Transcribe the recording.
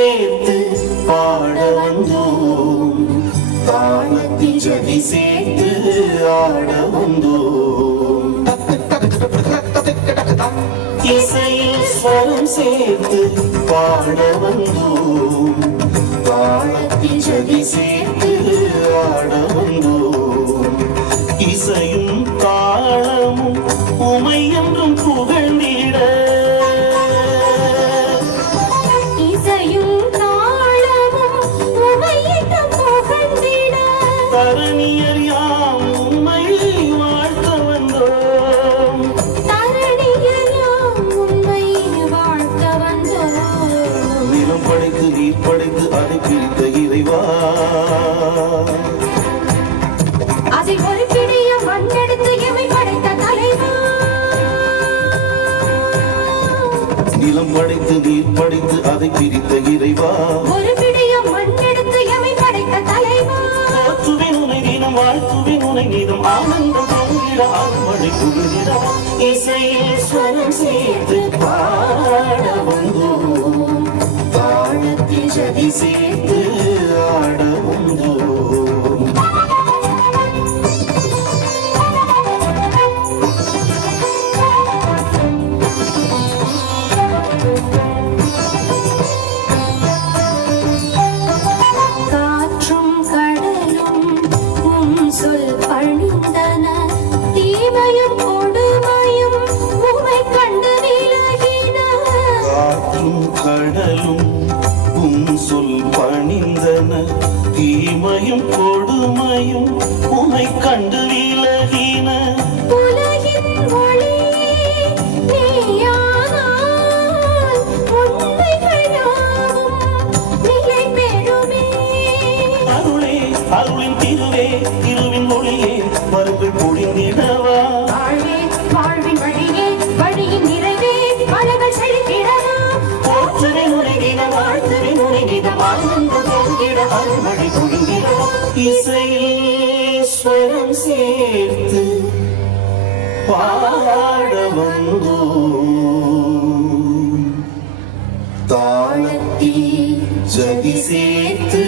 சேர்த்து பாட வந்தோம், தாளத்தில் ஜதி சேர்த்து ஆட வந்தோம். இசையில் ஸ்வரம் சேர்த்து பாட வந்தோம், தாளத்தில் ஜதி சேர்த்து ஆட வந்தோம். இசையும் தாளமும் உமை என்றும் புகழ்ந்திட, இசையும் தாளமும் உமை என்றும் புகழ்ந்திட, தரணியர் யாம் உம்மை வாழ்த்த வந்தோம், தரணியர் யாம் உம்மை வாழ்த்த வந்தோம். நிலம் படைத்து நீர் படைத்து அதை பிரித்த இறைவா, அதில் ஒரு பிடிய மண்ணெடுத்து எமை படைத்த தலைவா, நிலம் படைத்து நீர் படைத்து அதை பிரித்த இறைவா, ஒரு பிடிய மண்ணெடுத்து எமை படைத்த தலைவா, போற்றுவேன் உனை தினம் வாழ்த்துவேன் உனை நீதம் ஆனந்தம் பொங்கிட ஆர்மழை குளிரிட, இசையில் ஸ்வரம் சேர்த்து பாட வந்தோம், தாளத்தில் ஜதி சேர்த்து ஆட வந்தோம். காற்றும் கடலும் உம் சொல் பணிந்தன, தீமையும் கொடுமையும் உம்மை கண்டு விலகின. காற்றும் கடலும் உம் சொல் பணிந்தன, தீமையும் கொடுமையும் உமை கண்டு விலகின. உலகின் ஒளியே நீயானால் உண்மைகள் யாவும் நிலை பெறுமே. அருளே அருளின் திருவே திருவின் ஒளியே மறுபடி பொழிந்திடவா, வாழ்வே வாழ்வின் வழியே வழியின் நிறைவே மலர்கள் செழித்திடவா, போற்றுவேன் உனை தினம் வாழ்த்துவேன் உனை நிதம் ஆனந்தம் பொங்கிட அருள்மழை பொழிந்திடவா. இசையில் ஸ்வரம் சேர்த்து பாட வந்தோம், தாளத்தில் ஜதி சேர்த்து